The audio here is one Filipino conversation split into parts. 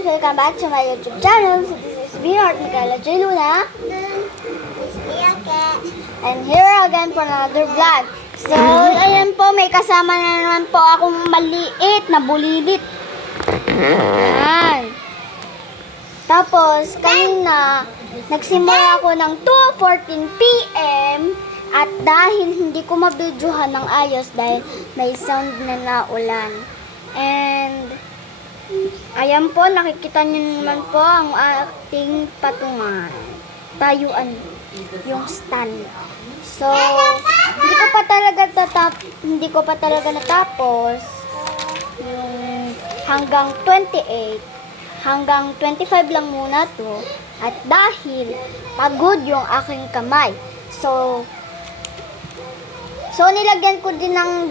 guys! Welcome back to my YouTube channel. So this is me, Art Michaela J. Luna. And here again for another vlog. So, ayan po, may kasama na naman po akong maliit na bulilit. Ayan. Tapos, kanina, nagsimula ako ng 2:14 PM. At dahil hindi ko mabidyohan ng ayos dahil may sound na naulan. And, ayan po, nakikita niyo naman po ang ating patungan. Tayuan, yung stand. So, hindi ko pa talaga natapos yung hanggang 28. Hanggang 25 lang muna to. At dahil pagod yung aking kamay. So nilagyan ko din ng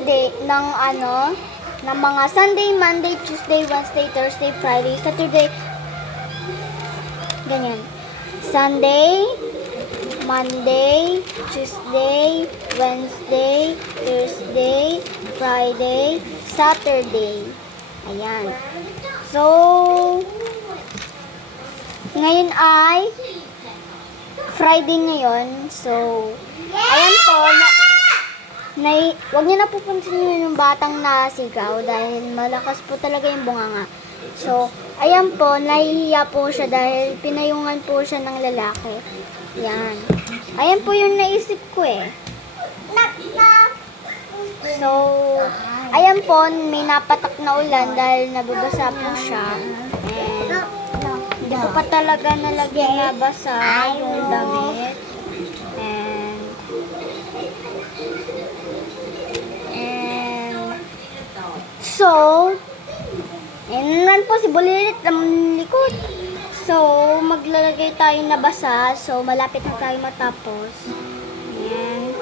mga Sunday, Monday, Tuesday, Wednesday, Thursday, Friday, Saturday. Ganyan. Sunday, Monday, Tuesday, Wednesday, Thursday, Friday, Saturday. Ayan. So, ngayon ay Friday ngayon. So, ayan po. Huwag niyo na pupunsin yung batang nasigaw dahil malakas po talaga yung bunganga. So, ayan po, nahihiya po siya dahil pinayungan po siya ng lalaki. Yan. Ayan po yung naisip ko eh. So, ayan po, may napatak na ulan dahil nababasa po siya. And, hindi ko pa talaga nalagyan na basa yung damit. So, ayan po si Bulilit ang likod. So, maglalagay tayo na basa. So, malapit na tayo matapos. Ayan.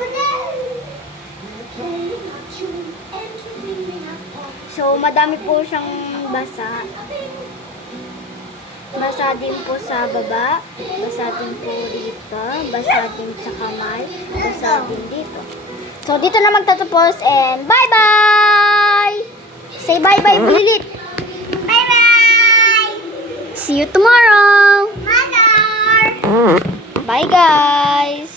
So, madami po siyang basa. Basa din po sa baba. Basa din po dito. Basa din sa kamay. Basa din dito. So, dito na magtatapos. And, bye-bye! Say bye-bye, Bulilit! Bye-bye! See you tomorrow! Bye, guys!